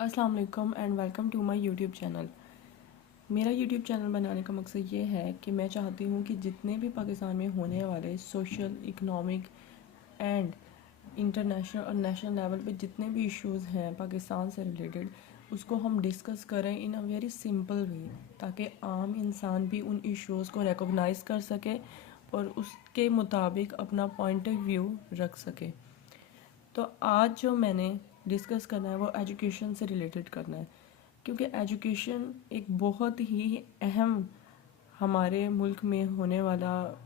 अस्सलाम वालेकुम and welcome to my YouTube channel. मेरा यूट्यूब चैनल बनाने का मकसद ये है कि मैं चाहती हूँ कि जितने भी पाकिस्तान में होने वाले सोशल, इकोनॉमिक एंड इंटरनेशनल और नेशनल लेवल पे जितने भी इश्यूज़ हैं पाकिस्तान से रिलेटेड, उसको हम डिस्कस करें इन अ वेरी सिंपल वे, ताकि आम इंसान भी उन इश्यूज़ को रिकॉग्नाइज़ कर सके और उसके मुताबिक अपना पॉइंट ऑफ व्यू रख सके। तो आज जो मैंने डिस्कस करना है वो एजुकेशन से रिलेटेड करना है, क्योंकि एजुकेशन एक बहुत ही अहम हमारे मुल्क में होने वाला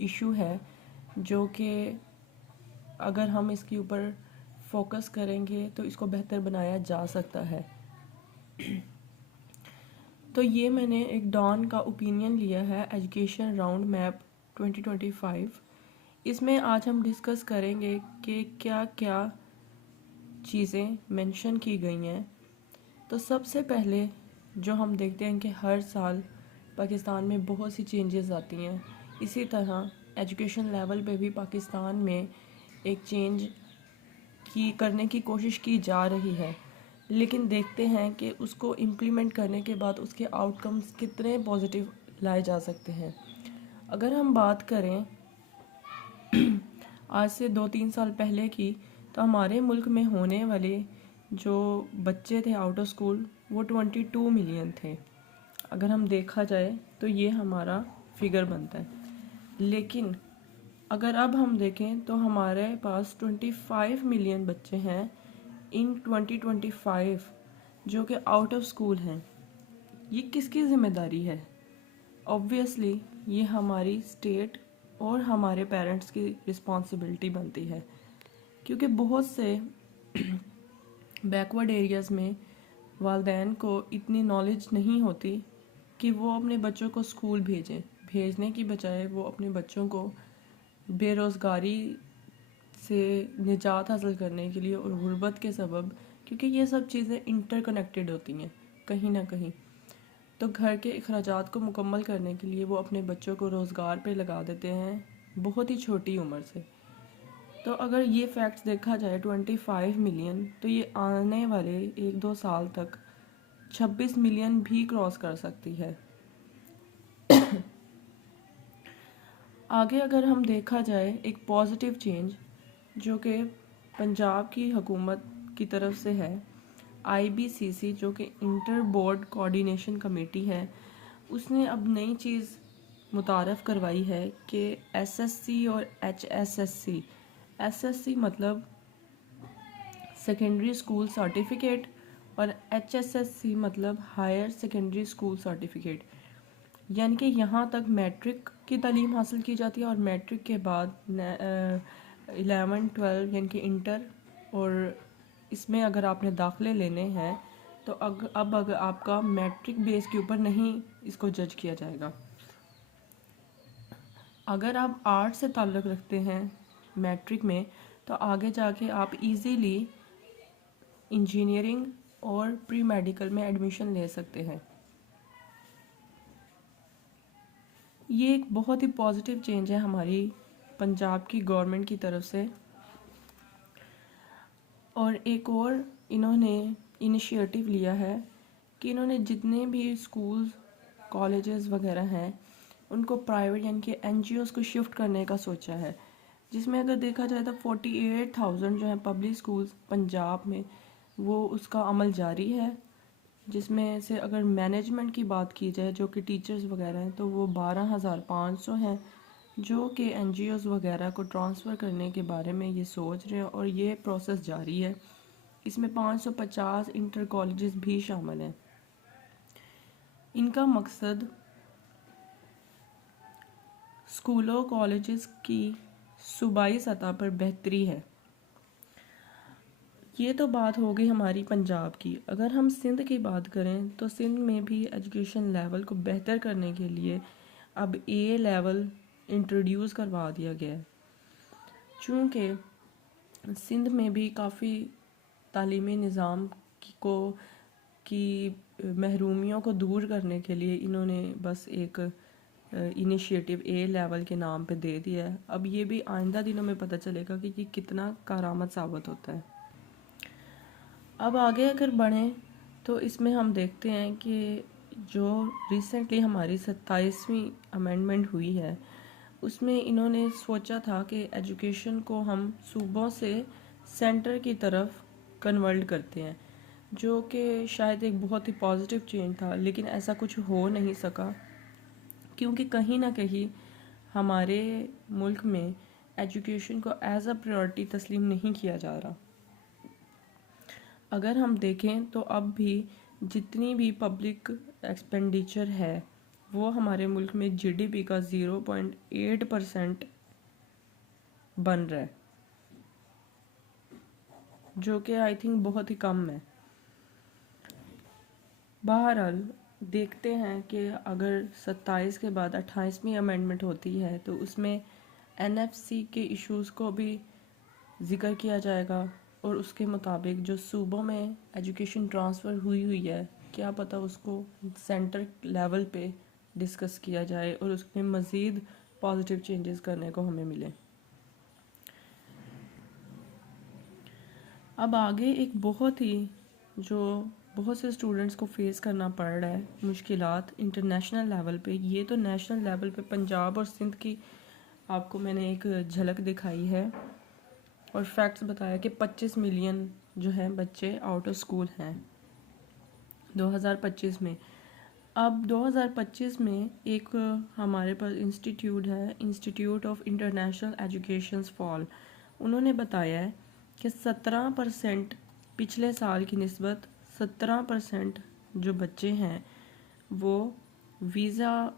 इशू है, जो कि अगर हम इसके ऊपर फोकस करेंगे तो इसको बेहतर बनाया जा सकता है। तो ये मैंने एक डॉन का ओपिनियन लिया है, एजुकेशन राउंड मैप 2025। इसमें आज हम डिस्कस करेंगे कि क्या क्या चीज़ें मेंशन की गई हैं। तो सबसे पहले जो हम देखते हैं कि हर साल पाकिस्तान में बहुत सी चेंजेस आती हैं, इसी तरह एजुकेशन लेवल पे भी पाकिस्तान में एक चेंज की करने की कोशिश की जा रही है, लेकिन देखते हैं कि उसको इम्प्लीमेंट करने के बाद उसके आउटकम्स कितने पॉजिटिव लाए जा सकते हैं। अगर हम बात करें आज से 2-3 साल पहले की, तो हमारे मुल्क में होने वाले जो बच्चे थे आउट ऑफ स्कूल वो 22 मिलियन थे। अगर हम देखा जाए तो ये हमारा फिगर बनता है, लेकिन अगर अब हम देखें तो हमारे पास 25 मिलियन बच्चे हैं इन 2025 जो कि आउट ऑफ स्कूल हैं। ये किसकी ज़िम्मेदारी है? ऑब्वियसली ये हमारी स्टेट और हमारे पेरेंट्स की रिस्पॉन्सिबिलिटी बनती है, क्योंकि बहुत से बैकवर्ड एरियाज़ में वालदैन को इतनी नॉलेज नहीं होती कि वो अपने बच्चों को स्कूल भेजने की बजाय वो अपने बच्चों को बेरोज़गारी से निजात हासिल करने के लिए और गुर्बत के सबब, क्योंकि ये सब चीज़ें इंटरकनेक्टेड होती हैं कहीं ना कहीं, तो घर के अखराजात को मुकम्मल करने के लिए वो अपने बच्चों को रोज़गार पे लगा देते हैं बहुत ही छोटी उम्र से। तो अगर ये फैक्ट्स देखा जाए 25 मिलियन, तो ये आने वाले 1-2 साल तक 26 मिलियन भी क्रॉस कर सकती है। आगे अगर हम देखा जाए एक पॉजिटिव चेंज जो कि पंजाब की हुकूमत की तरफ से है, IBCC जो कि इंटर बोर्ड कोऑर्डिनेशन कमेटी है, उसने अब नई चीज़ मुतारफ़ करवाई है कि SSC और HSSC, SSC मतलब सेकेंडरी स्कूल सर्टिफिकेट और HSSC मतलब हायर सेकेंडरी स्कूल सर्टिफिकेट, यानी कि यहाँ तक मैट्रिक की तालीम हासिल की जाती है और मैट्रिक के बाद 11-12 यानी कि इंटर, और इसमें अगर आपने दाखिले लेने हैं तो अब अगर आपका मैट्रिक बेस के ऊपर नहीं इसको जज किया जाएगा। अगर आप आर्ट से ताल्लुक़ रखते हैं मैट्रिक में, तो आगे जाके आप इजीली इंजीनियरिंग और प्री मेडिकल में एडमिशन ले सकते हैं। ये एक बहुत ही पॉजिटिव चेंज है हमारी पंजाब की गवर्नमेंट की तरफ से। और एक और इन्होंने इनिशिएटिव लिया है कि इन्होंने जितने भी स्कूल्स, कॉलेजेस वगैरह हैं उनको प्राइवेट यानी कि NGOs को शिफ्ट करने का सोचा है, जिसमें अगर देखा जाए तो 48,000 जो है पब्लिक स्कूल्स पंजाब में, वो उसका अमल जारी है, जिसमें से अगर मैनेजमेंट की बात की जाए जो कि टीचर्स वगैरह हैं तो वो 12,500 हैं, जो कि NGOs वगैरह को ट्रांसफ़र करने के बारे में ये सोच रहे हैं और ये प्रोसेस जारी है। इसमें 550 इंटर कॉलेजेस भी शामिल हैं। इनका मकसद स्कूलों कॉलेजेस की सूबाई सतह पर बेहतरी है। ये तो बात हो गई हमारी पंजाब की। अगर हम सिंध की बात करें तो सिंध में भी एजुकेशन लेवल को बेहतर करने के लिए अब A लेवल इंट्रोड्यूस करवा दिया गया है, चूँकि सिंध में भी काफ़ी तालीमी निज़ाम की महरूमियों को दूर करने के लिए इन्होंने बस एक इनिशिएटिव A लेवल के नाम पे दे दिया है। अब ये भी आइंदा दिनों में पता चलेगा कि ये कितना कारआमद साबित होता है। اب آگے اگر بڑھیں تو اس میں ہم دیکھتے ہیں کہ جو ریسنٹلی ہماری 27ویں امینڈمنٹ ہوئی ہے اس میں انہوں نے سوچا تھا کہ ایجوکیشن کو ہم صوبوں سے سینٹر کی طرف کنورٹ کرتے ہیں، جو کہ شاید ایک بہت ہی پازیٹیو چینج تھا، لیکن ایسا کچھ ہو نہیں سکا کیونکہ کہیں نہ کہیں ہمارے ملک میں ایجوکیشن کو ایز اے پریورٹی تسلیم نہیں کیا جا رہا۔ اگر ہم دیکھیں تو اب بھی جتنی بھی پبلک ایکسپینڈیچر ہے وہ ہمارے ملک میں جی ڈی پی کا 0.8% بن رہا ہے، جو کہ آئی تھنک بہت ہی کم ہے۔ بہرحال دیکھتے ہیں کہ اگر 27 کے بعد 28ویں امینڈمنٹ ہوتی ہے تو اس میں این ایف سی کے ایشوز کو بھی ذکر کیا جائے گا، اور اس کے مطابق جو صوبوں میں ایجوکیشن ٹرانسفر ہوئی ہے کیا پتہ اس کو سینٹر لیول پہ ڈسکس کیا جائے اور اس میں مزید پازیٹیو چینجز کرنے کو ہمیں ملے۔ اب آگے ایک بہت سے اسٹوڈنٹس کو فیس کرنا پڑ رہا ہے مشکلات انٹرنیشنل لیول پہ۔ یہ تو نیشنل لیول پہ پنجاب اور سندھ کی آپ کو میں نے ایک جھلک دکھائی ہے اور فیکٹس بتایا کہ 25 ملین جو ہے بچے آؤٹ آف اسکول ہیں 2025 میں۔ اب 2025 میں ایک ہمارے پاس انسٹیٹیوٹ ہے، انسٹیٹیوٹ آف انٹرنیشنل ایجوکیشنز فال، انہوں نے بتایا ہے کہ 17% پچھلے سال کی نسبت 17% جو بچے ہیں وہ ویزا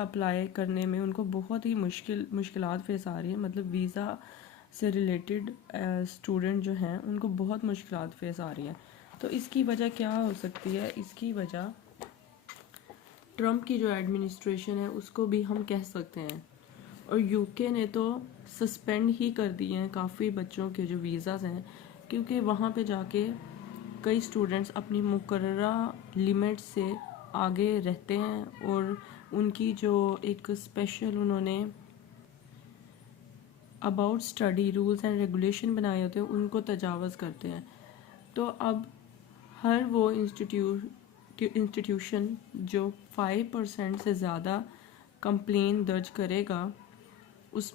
اپلائی کرنے میں ان کو بہت ہی مشکلات فیس آ رہی ہیں، مطلب ویزا سے ریلیٹڈ اسٹوڈنٹ جو ہیں ان کو بہت مشکلات فیس آ رہی ہیں۔ تو اس کی وجہ کیا ہو سکتی ہے؟ اس کی وجہ ٹرمپ کی جو ایڈمنسٹریشن ہے اس کو بھی ہم کہہ سکتے ہیں، اور یو کے نے تو سسپینڈ ہی کر دی ہیں کافی بچوں کے جو ویزاز ہیں، کیونکہ وہاں پہ جا کے کئی اسٹوڈنٹس اپنی مقررہ لیمٹ سے آگے رہتے ہیں اور ان کی جو ایک اسپیشل انہوں نے about study rules and regulation بنائے ہوتے ہیں ان کو تجاوز کرتے ہیں۔ تو اب ہر وہ انسٹیٹیوشن جو 5% سے زیادہ کمپلین درج کرے گا اس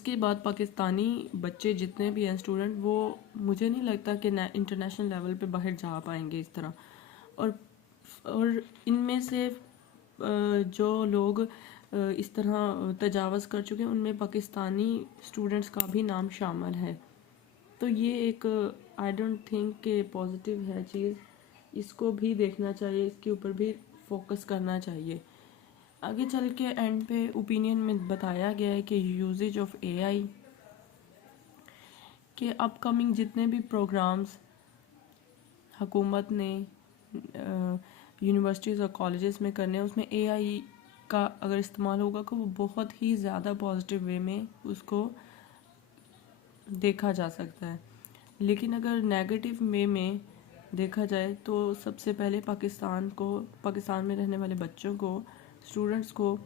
کے بعد پاکستانی بچے جتنے بھی ہیں اسٹوڈنٹ، وہ مجھے نہیں لگتا کہ انٹرنیشنل لیول پہ باہر جا پائیں گے اس طرح، اور ان میں سے جو لوگ اس طرح تجاوز کر چکے ہیں ان میں پاکستانی اسٹوڈنٹس کا بھی نام شامل ہے۔ تو یہ ایک آئی ڈونٹ تھنک کہ پازیٹیو ہے چیز، اس کو بھی دیکھنا چاہیے، اس کے اوپر بھی فوکس کرنا چاہیے۔ آگے چل کے اینڈ پہ اوپینین میں بتایا گیا ہے کہ یوزیج آف اے آئی کے اپ کمنگ جتنے بھی پروگرامز حکومت نے یونیورسٹیز اور کالجز میں کرنے ہیں اس میں اے آئی کا اگر استعمال ہوگا تو وہ بہت ہی زیادہ پازیٹیو وے میں اس کو دیکھا جا سکتا ہے، لیکن اگر نیگیٹو وے میں دیکھا جائے تو سب سے پہلے پاکستان میں رہنے والے بچوں کو، اسٹوڈنٹس کو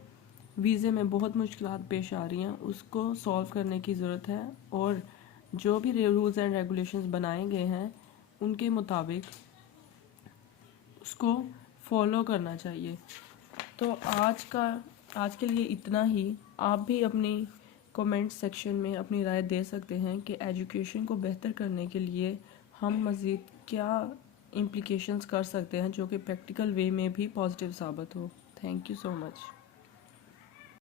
ویزے میں بہت مشکلات پیش آ رہی ہیں، اس کو سولو کرنے کی ضرورت ہے، اور جو بھی رولز اینڈ ریگولیشنز بنائے گئے ہیں ان کے مطابق اس کو فالو کرنا چاہیے۔ تو آج کے لیے اتنا ہی۔ آپ بھی اپنی کومنٹ سیکشن میں اپنی رائے دے سکتے ہیں کہ ایجوکیشن کو بہتر کرنے کے لیے ہم مزید کیا امپلیکیشنز کر سکتے ہیں جو کہ پریکٹیکل وے میں بھی پازیٹیو ثابت ہو۔ Thank you so much.